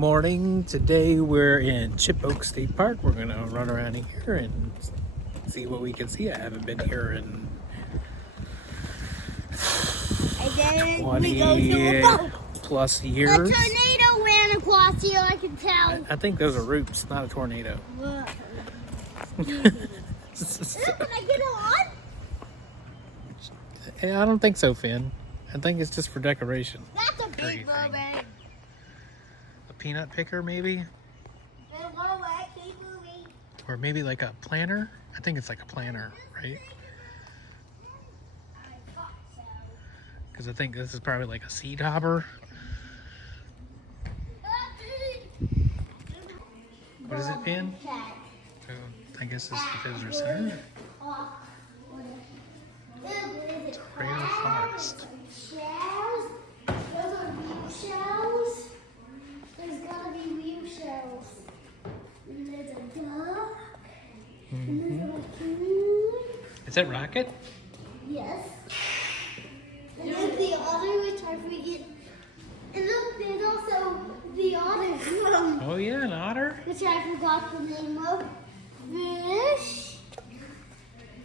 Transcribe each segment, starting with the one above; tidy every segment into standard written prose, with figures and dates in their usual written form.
Morning. Today we're in Chippokes State Park. We're gonna run around here and see what we can see. I haven't been here in 20 plus years. A tornado ran across here, I can tell. I think those are roots, not a tornado. Can I get on? I don't think so, Finn. I think it's just for decoration. That's a big mermaid. A peanut picker, maybe? Keep moving. Or maybe like a planter? I think it's like a planter, right? I thought so. Because I think this is probably like a seed hopper. What is it, Finn? Oh, I guess it's the visitor center. It's a rare forest. Shells. Those are real shells. There's gotta be real shells. And there's a duck. And there's a raccoon. Is that Rocket? Yes. And then the otter, which I forget. And look, there's also the otter. Oh yeah, an otter. Which I forgot the name of. Fish.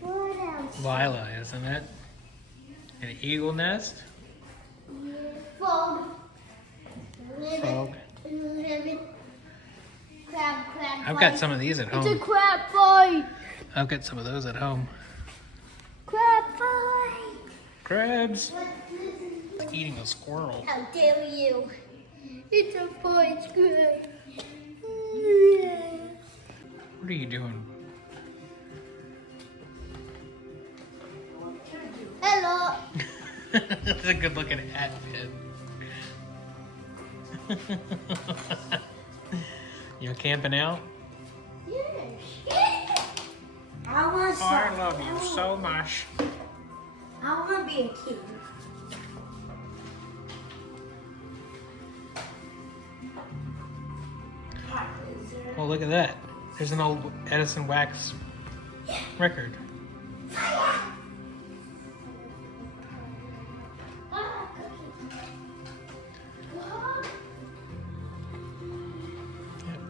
What else? Lila, isn't it? An eagle nest? Yeah. Frog. Frog. Crab I've got some of these at It's a home. crab fight. I've got some of those at home. Crab fight. Crabs. It's eating a squirrel. How dare you? It's a fight, crab. What are you doing? Hello. That's a good looking hat, Finn. You camping out? Yes. I want Oh, I love you so much. I want to be a kid. Oh, look at that. There's an old Edison wax record.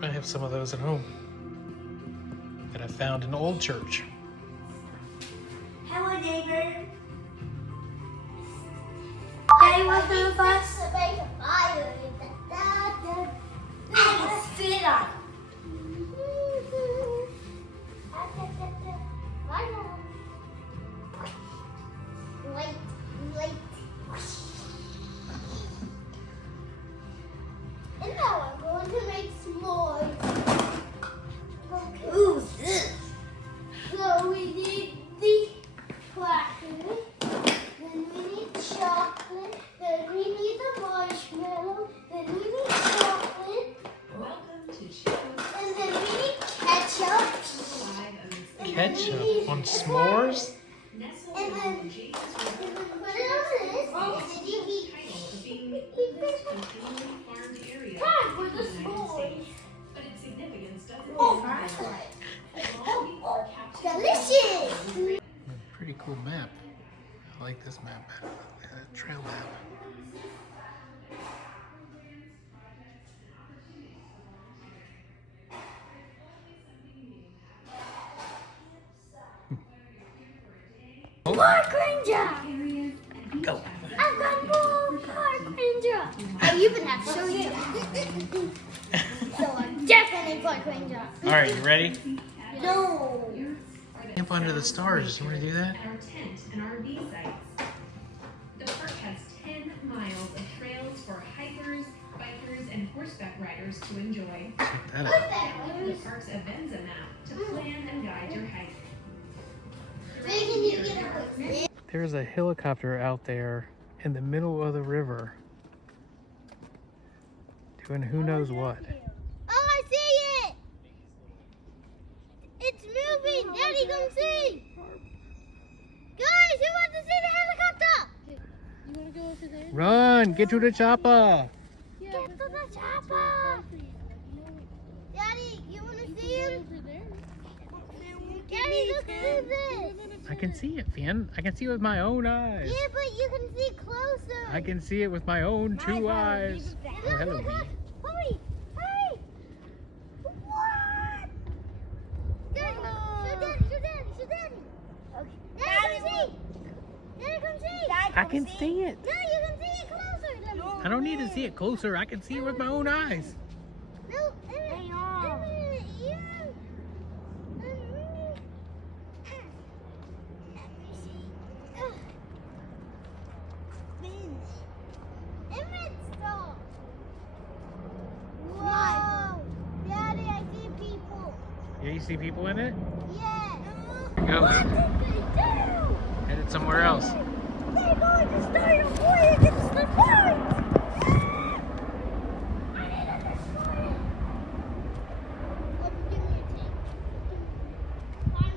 I have some of those at home that I found in an old church. Hello, neighbor. Hey, what's the fuss? To make a fire. I can sit on. Wait. And now I'm going to make s'mores. Ooh, this. So we need the crackers, then we need chocolate, then we need the marshmallow, then we need chocolate, Welcome to Chippokes. and then we need ketchup. And then we Ketchup need- on s'mores? Nestled And in then, the Jamestown and then put it on this, and then you eat. title of being the oldest continually farmed area Time for in the the United s'mores. States. But its significance doesn't Oh, end there. delicious! Pretty cool map. I like this map better. Trail map. Park Ranger! Go. I've got more Park Ranger! Oh, you can have to show you. So I'm definitely Park Ranger. All right, you ready? No. Camp under the stars. You want to do that? At our tent and RV sites. The park has 10 miles of trails for hikers, bikers, and horseback riders to enjoy. Check that What's out. that? The park's Avenza map to plan and guide your hike. Where can you get a quick? There's a helicopter out there in the middle of the river doing who knows what. Oh, I see it! It's moving! Daddy, come see! Guys, who wants to see the helicopter? You want to go over there? Run! Get to the chopper! Get to the chopper! Daddy, you want to see him? Over there. Daddy, look through this! I can see it, Finn. I can see it with my own eyes. Yeah, but you can see closer. I can see it with my own two eyes. Look, Oh, hello. look, look. Hurry! can see it. No, you can see it closer than me. I don't need to see it closer. I can see it with my own eyes. No, Emmett, you. Emmett, stop. Whoa. Daddy, I see people. Yeah, you see people in it? Yes. Go. What did they do? Headed somewhere else. They're going to start a war against the birds. I need to destroy it. Give me a tank.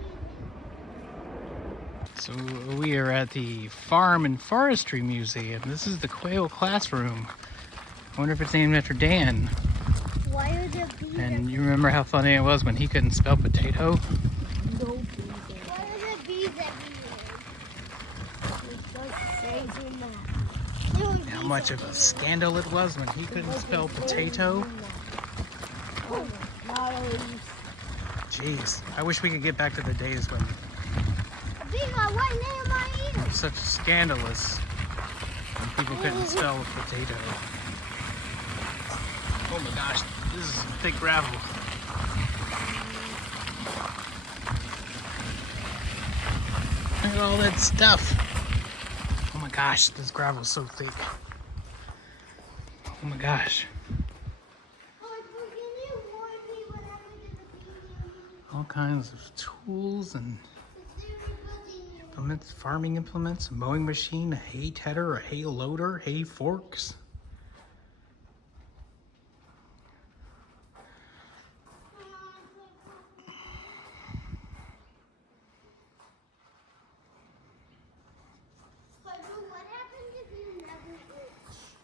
So we are at the Farm and Forestry Museum. This is the Quail Classroom. I wonder if it's named after Dan. Why are there bees? And you remember how funny it was when he couldn't spell potato? No bees. Why are there bees everywhere? It does say in that. How much of a scandal it was when he couldn't spell potato? Jeez, I wish we could get back to the days when Bees are right near my it ear. was such scandalous when people couldn't spell potato. Oh my gosh, this is thick gravel. Look at all that stuff. Oh my gosh, this gravel is so thick. Oh my gosh. All kinds of tools and implements, farming implements, a mowing machine, a hay tedder, a hay loader, hay forks.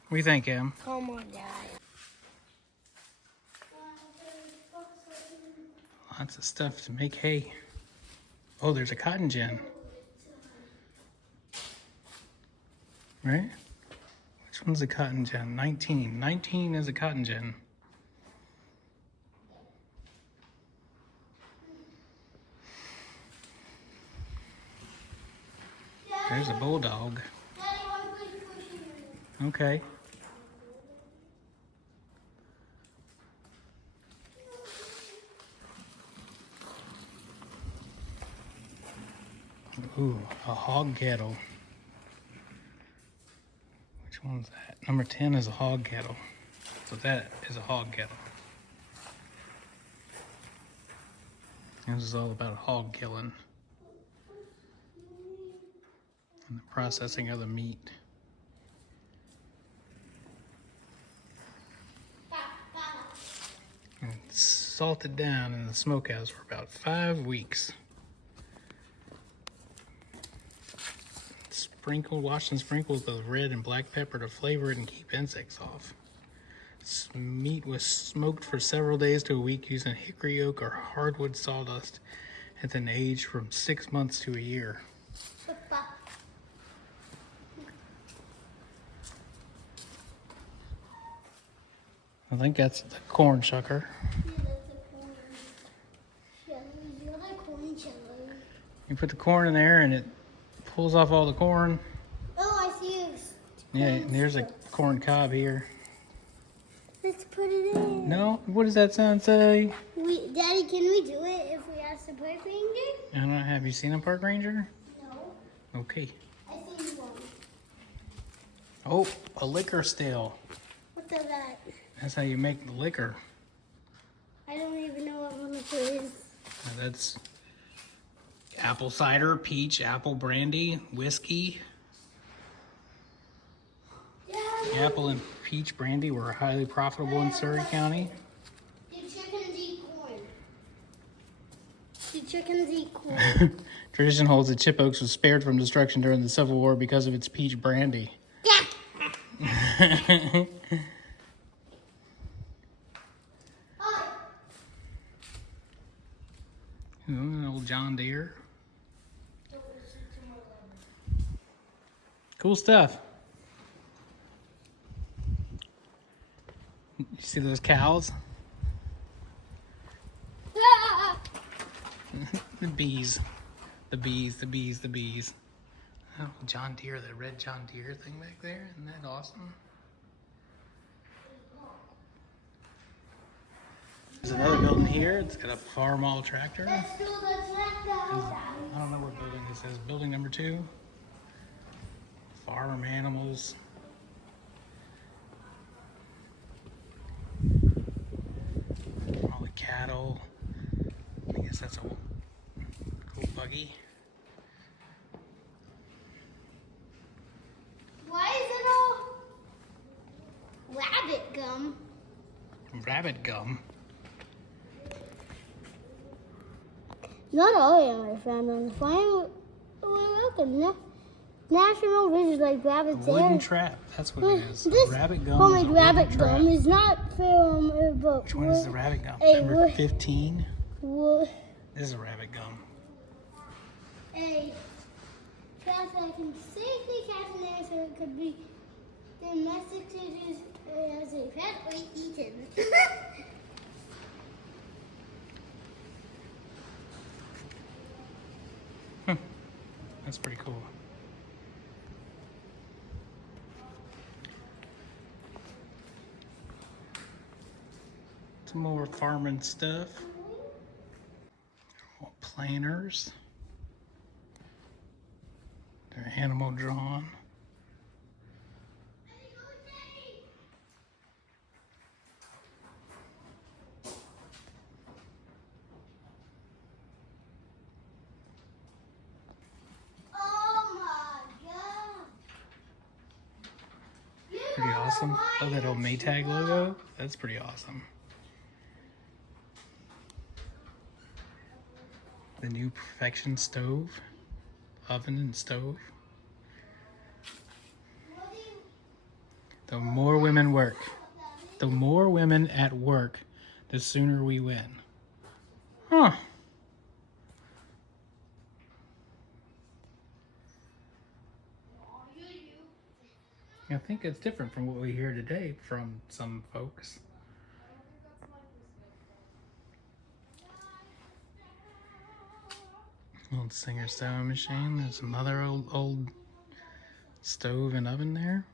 What do you think, Em? Come on, Dad. Lots of stuff to make hay. Oh, there's a cotton gin. Right? Which one's a cotton gin? 19. 19 is a cotton gin. There's a bulldog. Okay. Ooh, a hog kettle. Which one's that? Number 10 is a hog kettle. So that is a hog kettle. This is all about hog killing and the processing of the meat. And it's salted down in the smokehouse for about 5 weeks. Washed and sprinkled with red and black pepper to flavor it and keep insects off. Meat was smoked for several days to a week using hickory oak or hardwood sawdust, and then aged from 6 months to a year. I think that's the corn shucker. You put the corn in there and it pulls off all the corn. Oh, I see it. Yeah, and there's a corn cob here. Let's put it in. No? What does that sound say? Daddy, can we do it if we ask the park ranger? I don't know. Have you seen a park ranger? No. Okay. I seen one. Oh, a liquor still. What's that? That's how you make the liquor. I don't even know what one it is. Now that's apple cider, peach, apple brandy, whiskey. Daddy, Apple and peach brandy were highly profitable in Surrey County. do chickens eat corn? Do chickens eat corn? Tradition holds that Chippokes was spared from destruction during the Civil War because of its peach brandy. Yeah. Ooh, an old John Deere. Cool stuff. You see those cows? The bees. The bees, the bees, the bees. Oh, John Deere, that red John Deere thing back there. Isn't that awesome? There's another building here. It's got a farm all tractor. Let's do the tractor. I don't know what building this is. Building number 2. Farm animals. All the cattle. I guess that's a cool buggy. Why is it all rabbit gum? Rabbit gum. Not all I found on the farm. National Ridge like rabbits Wooden there. trap. That's what it is. This Rabbit gum. homemade is a wooden rabbit trap. gum is not film, but Which one is the rabbit gum? Hey, Number 15. What? This is a rabbit gum. A trap that can safely catch an air so it could be domesticated as a pet or eaten. That's pretty cool. Some more farming stuff. More planters. They're animal drawn. Pretty awesome. Oh, that old Maytag logo. That's pretty awesome. The new Perfection stove, oven and stove. The more women work, the more women at work, the sooner we win. Huh. I think it's different from what we hear today from some folks. Old Singer sewing machine. There's another old stove and oven there.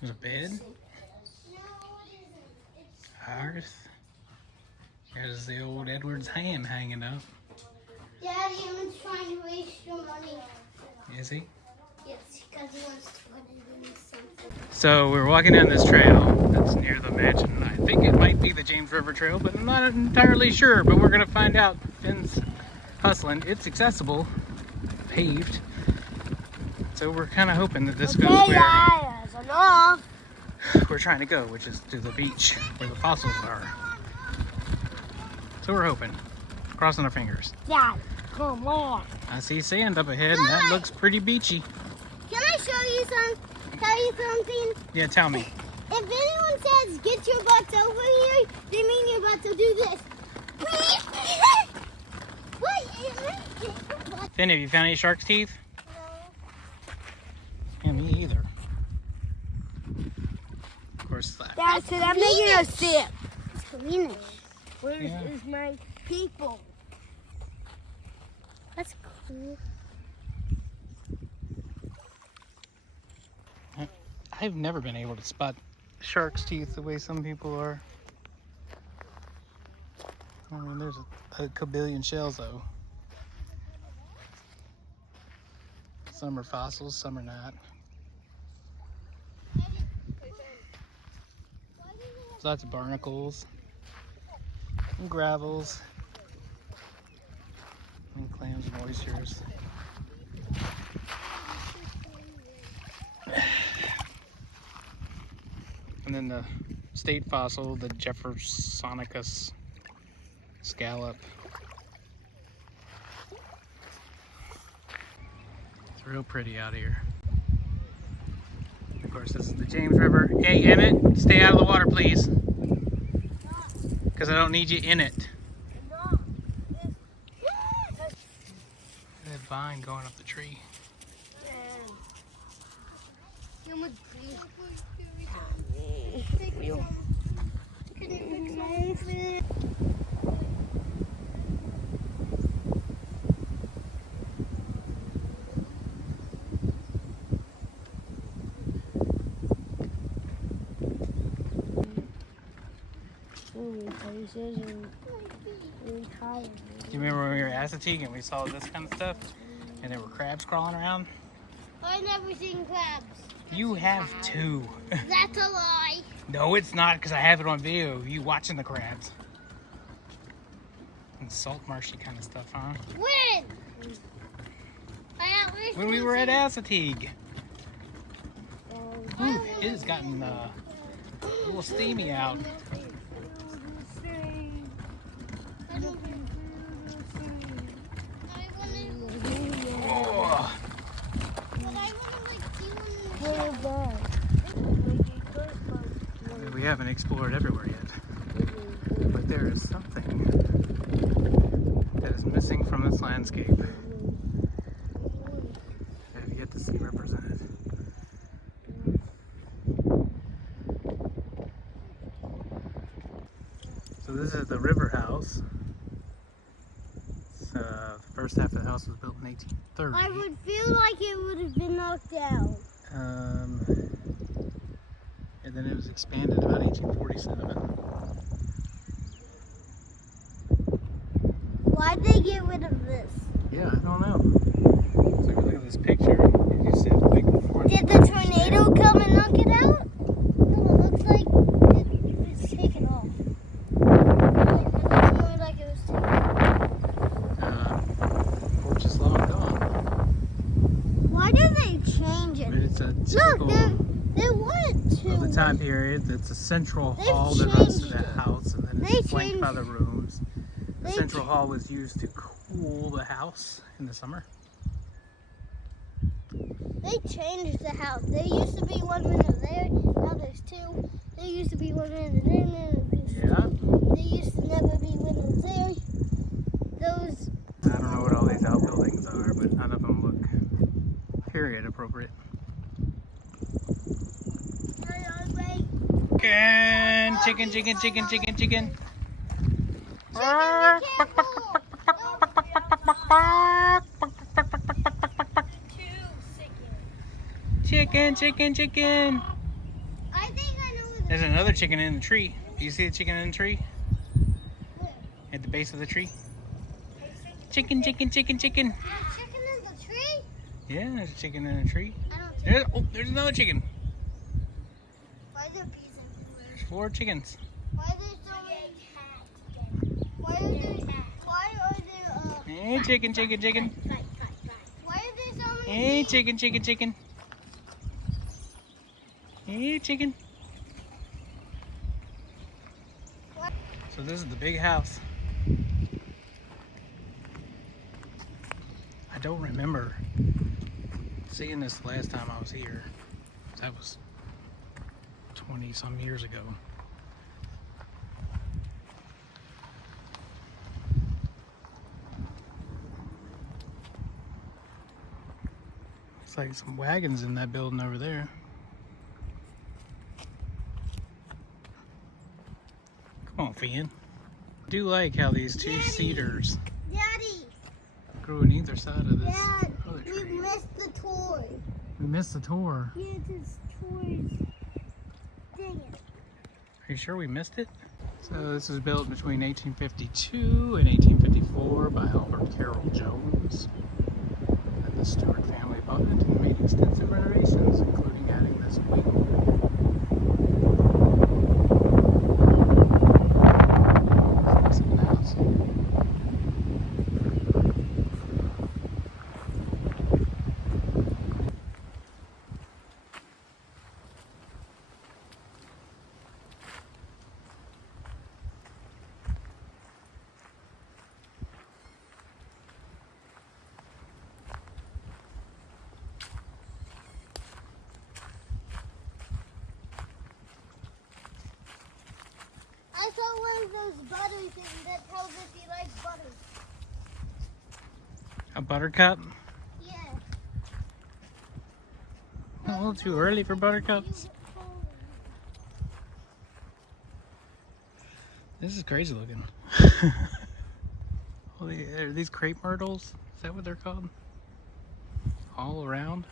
There's a bed. No, it isn't. It's Hearth. There's the old Edward's ham hanging up. Daddy, I'm trying to waste your money. Is he? Yes, because he wants to put it in something. So we're walking down this trail that's near the mansion. I think it might be the James River Trail, but I'm not entirely sure. But we're gonna find out. Finn's hustling. It's accessible, paved. So we're kind of hoping that this goes where That's enough. we're trying to go, which is to the beach where the fossils are. So we're hoping, crossing our fingers. Dad, come on. I see sand up ahead, and that looks pretty beachy. Can I tell you something? Yeah, tell me. If anyone says get your butts over here, they mean you're about to do this. What? Finn, have you found any shark's teeth? Yeah, me either. Of course, that. Dad said I'm making a sip. It's greenish. Where Yeah. is my people? That's cool. I've never been able to spot shark's teeth the way some people are. I mean, there's a kabillion shells, though. Some are fossils, some are not. There's lots of barnacles and gravels and clams and oysters. And then the state fossil, the Jeffersonicus scallop. It's real pretty out here. Of course, this is the James River. Hey, Emmett, stay out of the water, please. Because I don't need you in it. vine going up the tree. Do you remember when we were at Assateague and we saw this kind of stuff? And there were crabs crawling around? I've never seen crabs. You have too. That's a lie. No, it's not, because I have it on video of you watching the crabs. And salt marshy kind of stuff, huh? When? When we were at Assateague. Ooh, it has gotten a little steamy out. Oh. We haven't explored everywhere yet, but there is something that is missing from this landscape. I have yet to see represented. So this is the river house. The first half of the house was built in 1830. I would feel like it would have been knocked down. And then it was expanded about 1847. Why'd they get rid of this? Yeah, I don't know. So if you look at this picture, you just see the big forest. Did the tornado come and knock it out? No, it looks like it's taken off. It looks more like it was taken off. Porch is long gone. Why do they change it? But it's a typical They wanted to. of the time period. It's a central They've hall that runs to changed the it. house, and then They it's flanked by changed the rooms. The They central hall was used to cool the house in the summer. They changed the house. There used to be one window there. Now there's two. There used to be one window there. Now there's Yeah. two. There used to never be windows there. Those. I don't know what all these outbuildings are, but none of them look period appropriate. Chicken, chicken, chicken, chicken, chicken. Chicken, chicken, chicken. I think I know where There's another chicken in the tree. Do you see the chicken in the tree? Where? At the base of the tree? Chicken, chicken, chicken, chicken. There's chicken in the tree? Yeah, there's a chicken in the tree. I don't see. There's another chicken. Why are there bees everywhere? There's 4 chickens. Why are there so many cats? Why are there? Hey, chicken, chicken, chicken. Why are there so many? Hey, chicken, chicken, chicken. Hey, chicken. What? So this is the big house. I don't remember seeing this last time I was here. That was 20 some years ago. Looks like some wagons in that building over there. Come on, Finn. I do like how these two cedars Daddy, grew on either side of this Dad, other we tree. missed the toy. We missed the tour. Yeah, this toys. Dang it. Are you sure we missed it? So this was built between 1852 and 1854 by Albert Carroll Jones. And the Stewart family bought it and made extensive renovations, including adding this wing. I saw one of those butter things that tells if you like butter. A buttercup? A little too early for buttercups. This is crazy looking. Are these crepe myrtles? Is that what they're called? All around.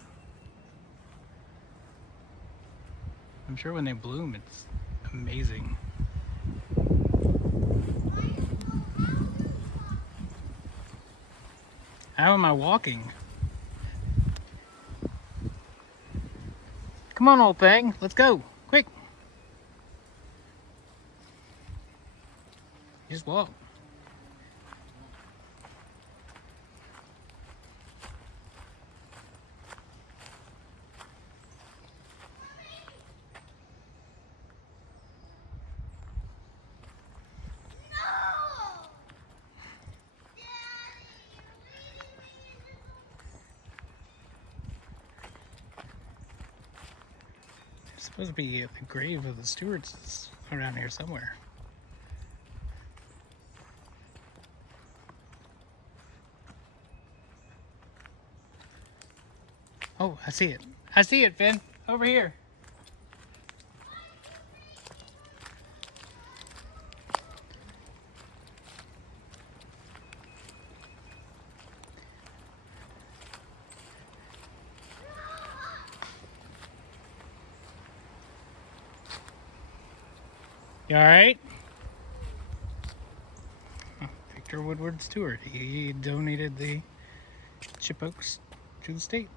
I'm sure when they bloom, it's amazing. How am I walking? Come on, old thing. Let's go. Quick. Just walk. There's supposed to be the grave of the Stewarts around here somewhere. Oh, I see it. I see it, Finn. Over here. You alright? Oh, Victor Woodward Stewart. He donated the Chippokes to the state.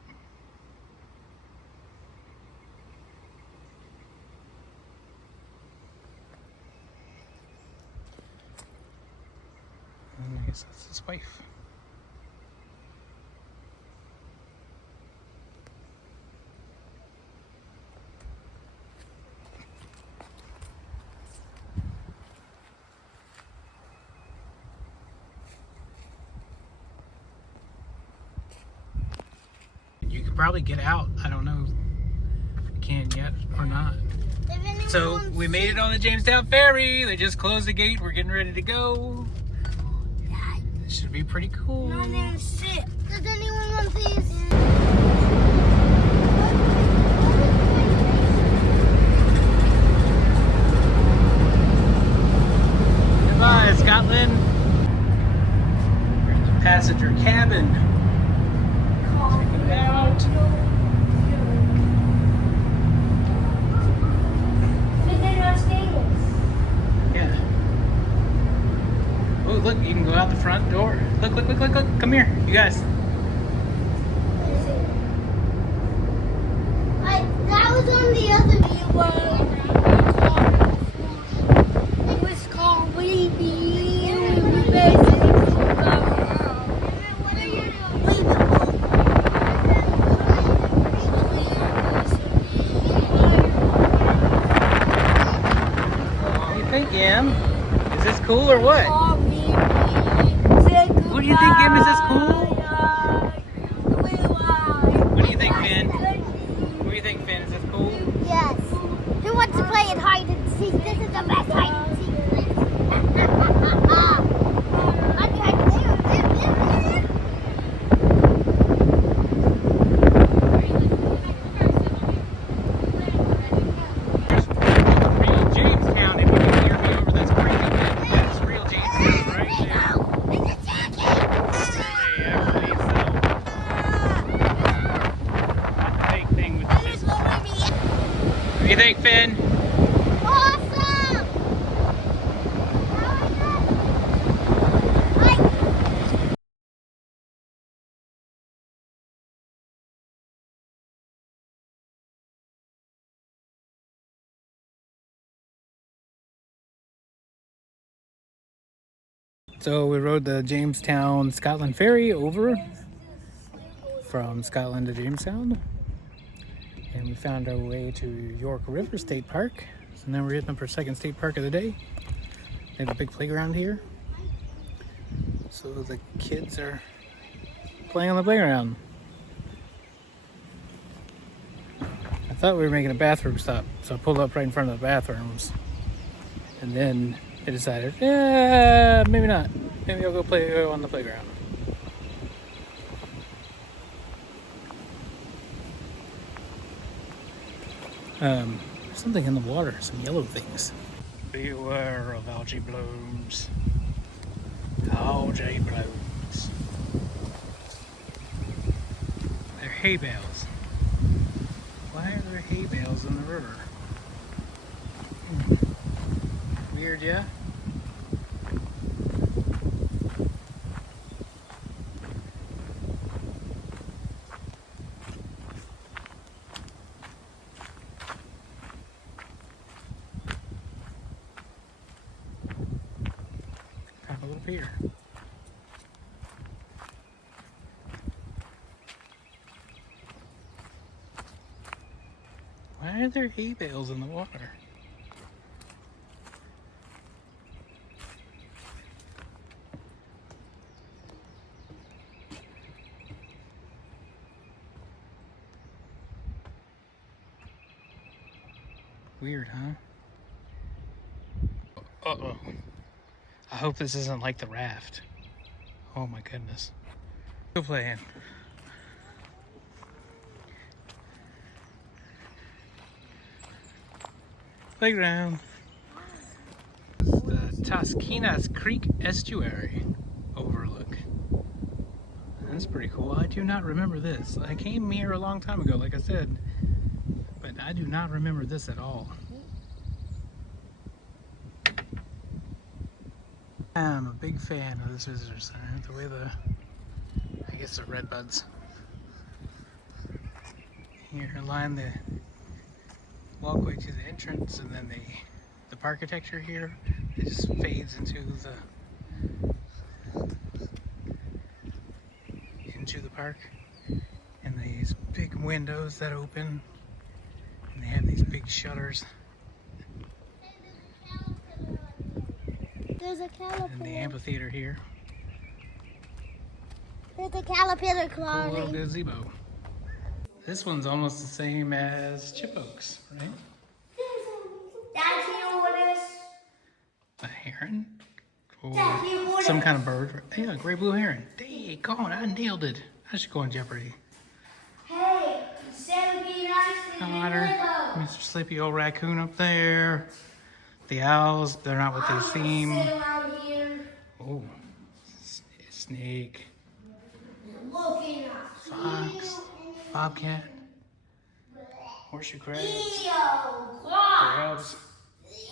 And I guess that's his wife. You could probably get out. I don't know if you can yet or not. So we made it on the Jamestown Ferry. They just closed the gate. We're getting ready to go. This should be pretty cool. Does anyone want these? Goodbye, Scotland. Here's the passenger cabin. Check it out. Yeah. Oh, look, you can go out the front door. Look, look, look, look, look. Come here, you guys. That was on the other view. It was called Baby. What do you think, Em? Is this cool or what? What do you think, Em? Is this cool? What do you think, Finn? What do you think, Finn? Is this cool? Yes. Who wants to play at hide and seek? This is the best hide and seek. Here's real Jamestown. If you can hear me over this crazy wind, that's real Jamestown right there. Hey, I believe so. Not the fake thing with the zip. What do you think, Finn? Awesome! So we rode the Jamestown Scotland ferry over from Scotland to Jamestown, and we found our way to York River State Park. So now we're hitting up our second state park of the day. They have a big playground here, so the kids are playing on the playground. I thought we were making a bathroom stop, so I pulled up right in front of the bathrooms, and then I decided, maybe not. Maybe I'll go on the playground. There's something in the water, some yellow things. Beware of algae blooms. Algae blooms. They're hay bales. Why are there hay bales in the river? Weird, yeah? Have a little pier. Why are there hay bales in the water? Weird, huh? Uh-oh. I hope this isn't like the raft. Oh my goodness. Go playing. Playground. This is the Tosquinas Creek Estuary overlook. That's pretty cool. I do not remember this. I came here a long time ago, like I said, but I do not remember this at all. I'm a big fan of this visitor center. The way I guess the redbuds here line the walkway to the entrance, and then the architecture here, it just fades into the park, and these big windows that open, and they have these big shutters. There's a caterpillar. And the amphitheater here. There's a caterpillar Cool crawling. little gazebo. This one's almost the same as Chippokes, right? Dad, you know what it is? A heron? Or Dad, you know what some it kind of bird. Yeah, great blue heron. Dang, go on, I nailed it. I should go on Jeopardy. Hey, instead of being nice to Otter, Mr. Sleepy Old Raccoon up there. The owls, they're not what they seem. Sit around here Oh, snake, looking at fox, bobcat, horseshoe crabs, Ew, crabs,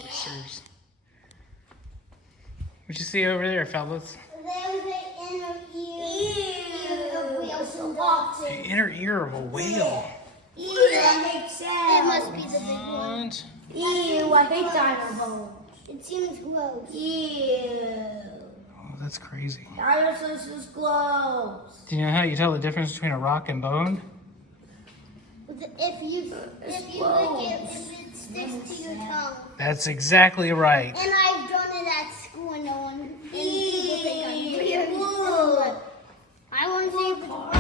oysters. What you see over there, fellas? There's an inner ear of whales. The inner ear of a whale. Ew, that makes sense. It must be the big one. What? Ew, I hate dinosaur bones. It seems gross. Ew. Oh, that's crazy. Dinosaurs is gross. Do you know how you tell the difference between a rock and bone? If you lick it, if it sticks to your tongue. That's exactly right. And I've done it at school and no one, and people think I'm weird. I want to see if it works.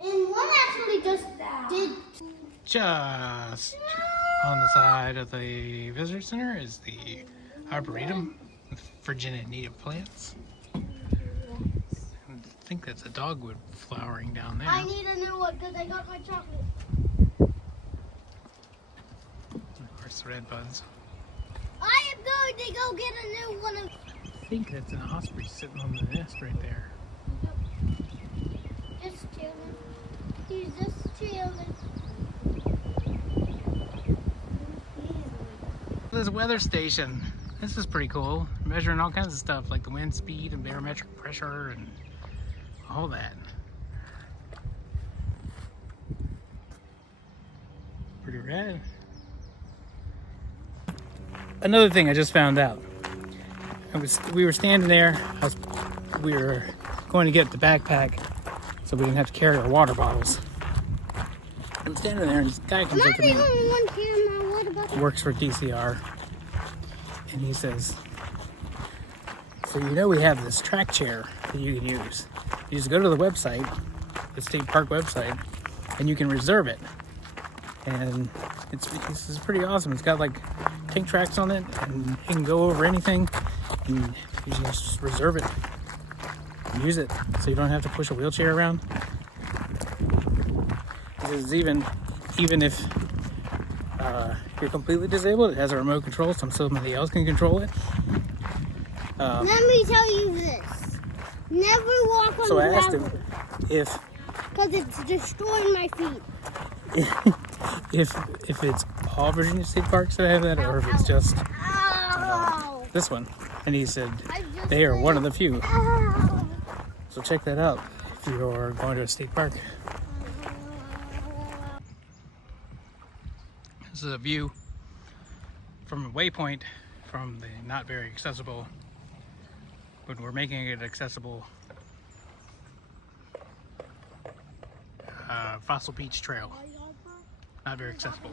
And one actually just did. Just on the side of the visitor center is the Arboretum with Virginia native plants. I think that's a dogwood flowering down there. I need a new one because I got my chocolate. And of course, the red buds. I am going to go get a new one. I think that's an osprey sitting on the nest right there. Just chilling. He's just chilling. This weather station. This is pretty cool. Measuring all kinds of stuff like the wind speed and barometric pressure and all that. Pretty rad. Another thing I just found out. We were standing there. We were going to get the backpack so we didn't have to carry our water bottles. I'm standing there and this guy comes up to me. I'm not the only one carrying my water bottle. Works for DCR, and he says, so you know we have this track chair that you can use. You just go to the website, the state park website, and you can reserve it. And this is pretty awesome. It's got like tank tracks on it, and you can go over anything, and you just reserve it and use it, so you don't have to push a wheelchair around. Because even if If you're completely disabled, it has a remote control, so somebody else can control it. Let me tell you this. Never walk on So I asked gravel. him if Because it's destroying my feet. if it's all Virginia state parks that have that, or if it's just Ow! this one. And he said I just they are said- one of the few. Ow! So check that out if you're going to a state park. This is a view from a waypoint from the not very accessible, but we're making it accessible, Fossil Beach Trail. Not very accessible,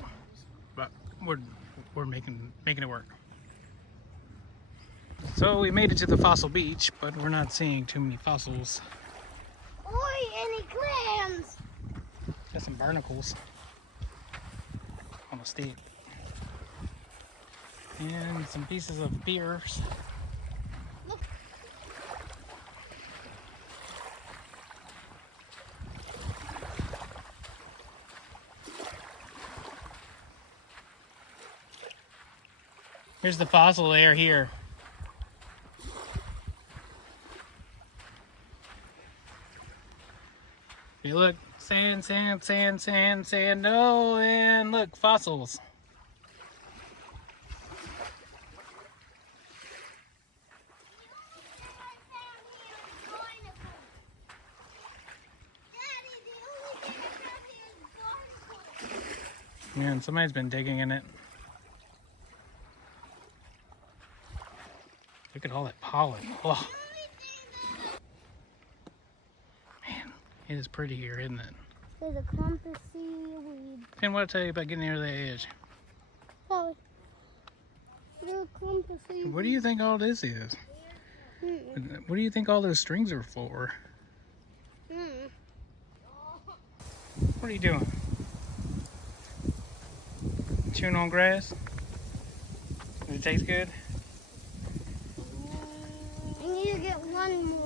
but we're making it work. So we made it to the fossil beach, but we're not seeing too many fossils. Oi, any clams? Got some barnacles on the steep. And some pieces of piers. Look. Here's the fossil layer here. You look, sand, sand, sand, sand, sand. Oh, and look, fossils. Yeah, and somebody's been digging in it. Look at all that pollen. Oh. Man, it is pretty here, isn't it? There's a clump of seaweed. And what I tell you about getting near the edge? Oh, there's a clump of seaweed. What do you think all this is? What do you think all those strings are for? What are you doing? Chewing on grass? Does it taste good? I need to get one more.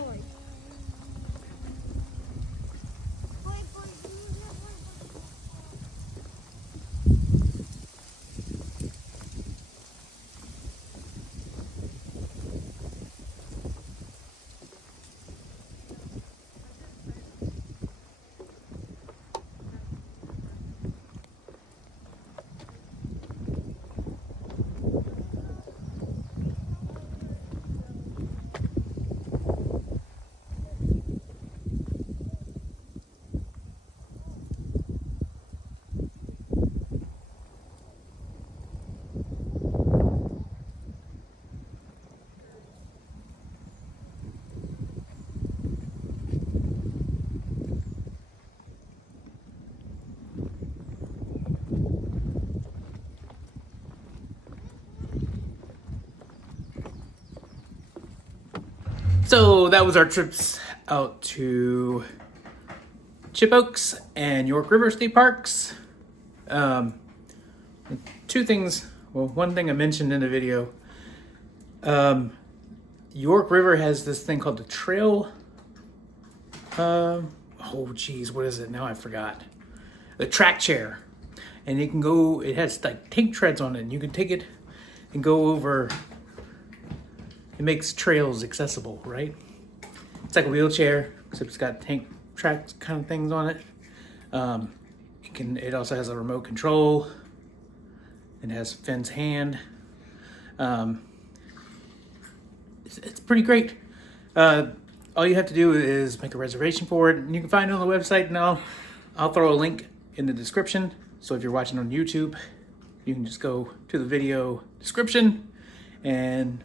So that was our trips out to Chippokes and York River State Parks. Two things. Well, one thing I mentioned in the video. York River has this thing called the trail. Oh geez, what is it? Now I forgot. The track chair. And you can go, it has like tank treads on it. And you can take it and go over. It makes trails accessible, right? It's like a wheelchair, except it's got tank track kind of things on it. It also has a remote control. It has Finn's hand. It's pretty great. All you have to do is make a reservation for it, and you can find it on the website. And I'll throw a link in the description. So if you're watching on YouTube, you can just go to the video description and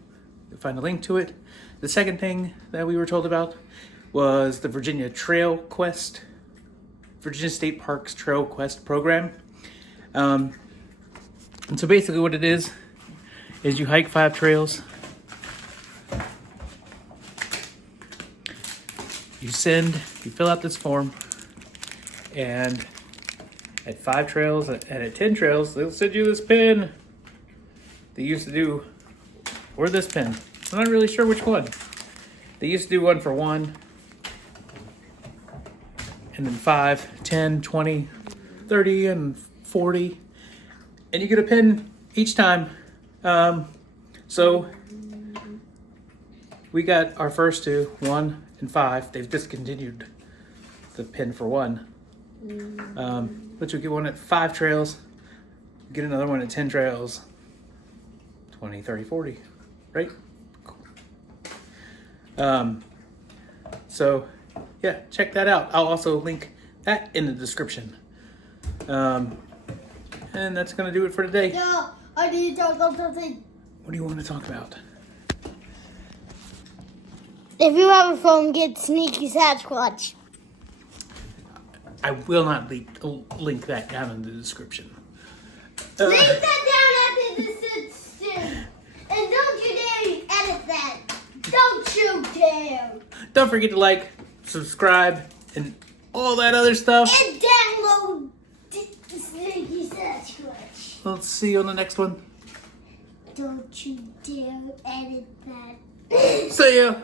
find a link to it. The second thing that we were told about was the Virginia State Parks Trail Quest program. And so basically what it is you hike 5 trails. You fill out this form, and at 5 trails and at 10 trails, they'll send you this pin. They used to do, or this pin. I'm not really sure which one. They used to do one for 1, and then 5, 10, 20, 30, and 40. and you get a pin each time. So we got our first two, 1 and 5. They've discontinued the pin for 1. But you get one at 5 trails, get another one at 10 trails, 20, 30, 40, right? So yeah, check that out. I'll also link that in the description. And that's gonna do it for today. No, I need to talk about something. What do you want to talk about? If you have a phone, get Sneaky Sasquatch. I will not link that down in the description. Link that down at the description. And don't you dare edit that. Don't you dare. Don't forget to like, subscribe, and all that other stuff. And download the Sneaky Sasquatch. Let's see you on the next one. Don't you dare edit that. See ya.